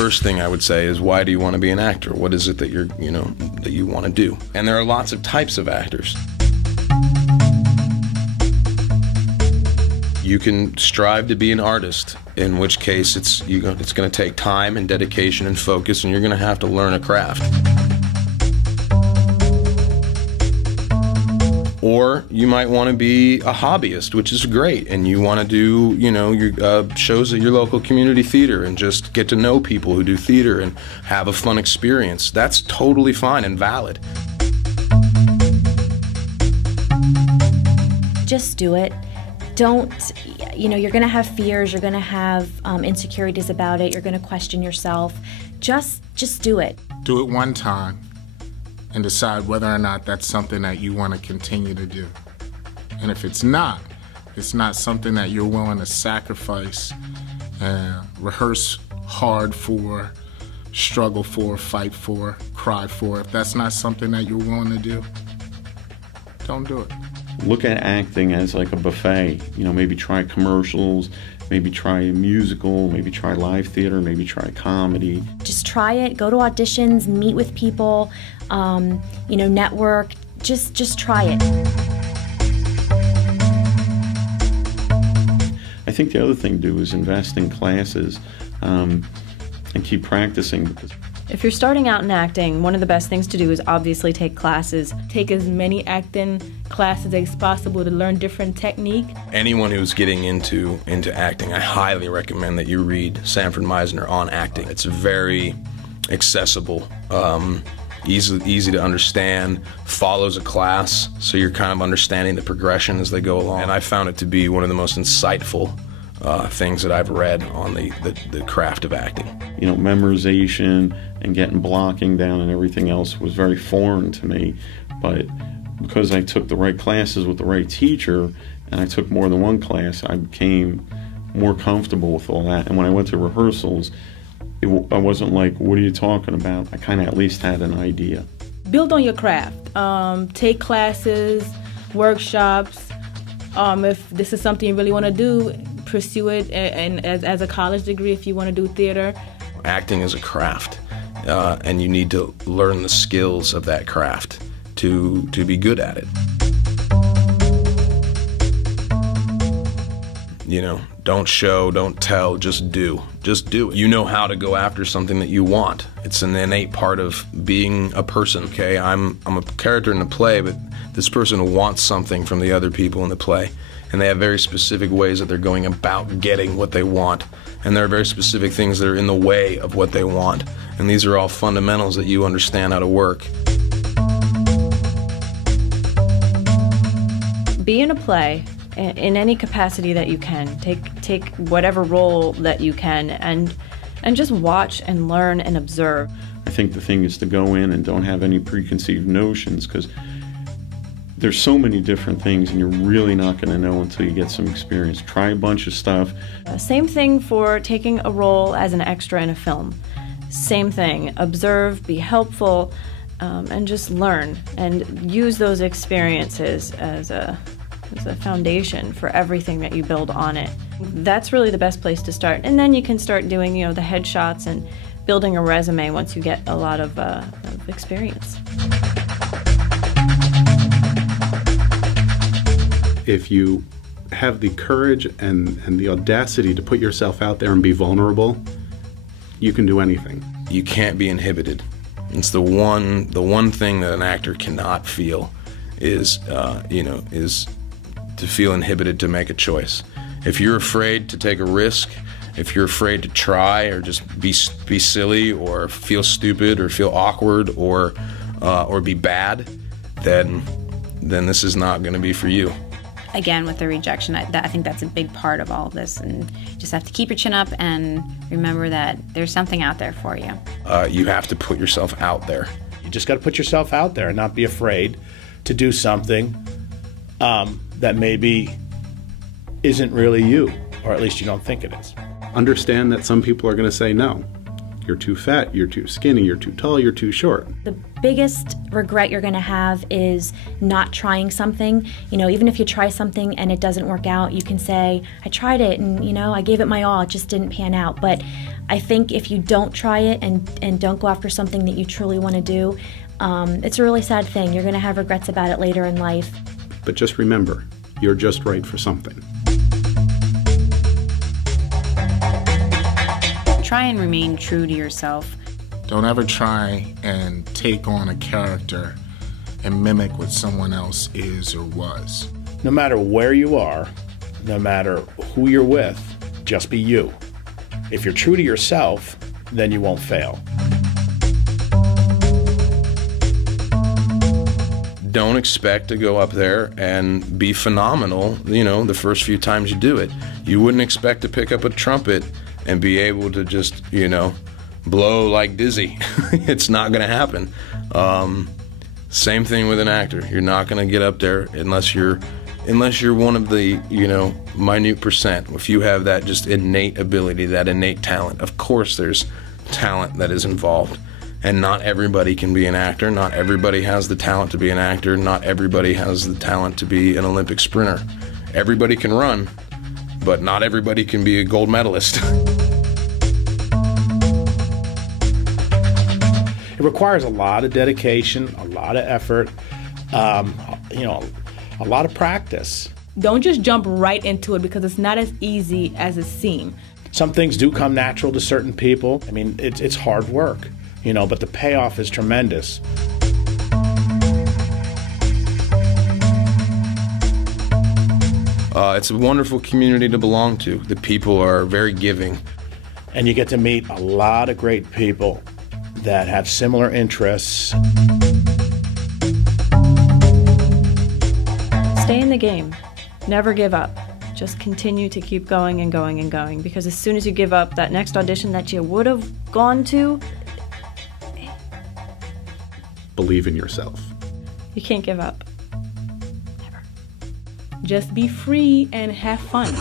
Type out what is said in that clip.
first thing I would say is, why do you want to be an actor? What is it that that you want to do? And there are lots of types of actors. You can strive to be an artist, in which case it's going to take time and dedication and focus, and you're going to have to learn a craft. Or you might want to be a hobbyist, which is great, and you want to do, your shows at your local community theater and just get to know people who do theater and have a fun experience. That's totally fine and valid. Just do it. Don't, you're going to have fears, you're going to have insecurities about it, you're going to question yourself. Just do it. Do it one time and decide whether or not that's something that you want to continue to do. And if it's not something that you're willing to sacrifice and rehearse hard for, struggle for, fight for, cry for, if that's not something that you're willing to do, don't do it. Look at acting as like a buffet. Maybe try commercials, maybe try a musical, maybe try live theater, maybe try comedy. Just try it, go to auditions, meet with people, network, just try it. I think the other thing to do is invest in classes and keep practicing. If you're starting out in acting, one of the best things to do is obviously take classes. Take as many acting classes as possible to learn different technique. Anyone who's getting into acting, I highly recommend that you read Sanford Meisner on acting. It's very accessible, easy to understand, follows a class, so you're kind of understanding the progression as they go along. And I found it to be one of the most insightful things that I've read on the craft of acting. Memorization and getting blocking down and everything else was very foreign to me, but because I took the right classes with the right teacher and I took more than one class, I became more comfortable with all that. And when I went to rehearsals, I wasn't like, what are you talking about? I kind of at least had an idea. Build on your craft. Take classes, workshops. If this is something you really want to do, pursue it and as a college degree if you want to do theater. Acting is a craft, and you need to learn the skills of that craft to be good at it. Don't show, don't tell, just do. Just do it. You know how to go after something that you want. It's an innate part of being a person, okay? I'm a character in the play, but this person wants something from the other people in the play, and they have very specific ways that they're going about getting what they want, and there are very specific things that are in the way of what they want, and these are all fundamentals that you understand how to work. Be in a play in any capacity that you can. Take whatever role that you can and just watch and learn and observe. I think the thing is to go in and don't have any preconceived notions, because there's so many different things and you're really not going to know until you get some experience. Try a bunch of stuff. Same thing for taking a role as an extra in a film. Same thing. Observe, be helpful, and just learn and use those experiences as a foundation for everything that you build on it. That's really the best place to start. And then you can start doing, the headshots and building a resume once you get a lot of experience. If you have the courage and the audacity to put yourself out there and be vulnerable, you can do anything. You can't be inhibited. It's the one thing that an actor cannot feel is to feel inhibited to make a choice. If you're afraid to take a risk, if you're afraid to try or just be silly or feel stupid or feel awkward or be bad, then this is not going to be for you. Again, with the rejection, I think that's a big part of all of this, and you just have to keep your chin up and remember that there's something out there for you. You have to put yourself out there. You just got to put yourself out there and not be afraid to do something that maybe isn't really you, or at least you don't think it is. Understand that some people are going to say no. You're too fat, you're too skinny, you're too tall, you're too short. The biggest regret you're going to have is not trying something. You know, even if you try something and it doesn't work out, you can say, I tried it and, you know, I gave it my all, it just didn't pan out. But I think if you don't try it and don't go after something that you truly want to do, it's a really sad thing. You're going to have regrets about it later in life. But just remember, you're just right for something. Try and remain true to yourself. Don't ever try and take on a character and mimic what someone else is or was. No matter where you are, no matter who you're with, just be you. If you're true to yourself, then you won't fail. Don't expect to go up there and be phenomenal, you know, the first few times you do it. You wouldn't expect to pick up a trumpet and be able to just, you know, blow like Dizzy. It's not going to happen. Same thing with an actor. You're not going to get up there unless you're one of the, you know, minute percent. If you have that just innate ability, that innate talent. Of course there's talent that is involved. And not everybody can be an actor. Not everybody has the talent to be an actor. Not everybody has the talent to be an Olympic sprinter. Everybody can run, but not everybody can be a gold medalist. It requires a lot of dedication, a lot of effort, you know, a lot of practice. Don't just jump right into it because it's not as easy as it seems. Some things do come natural to certain people. I mean, it's hard work, you know, but the payoff is tremendous. It's a wonderful community to belong to. The people are very giving. And you get to meet a lot of great people that have similar interests. Stay in the game. Never give up. Just continue to keep going and going and going, because as soon as you give up, that next audition that you would have gone to, Believe in yourself. you can't give up. Just be free and have fun.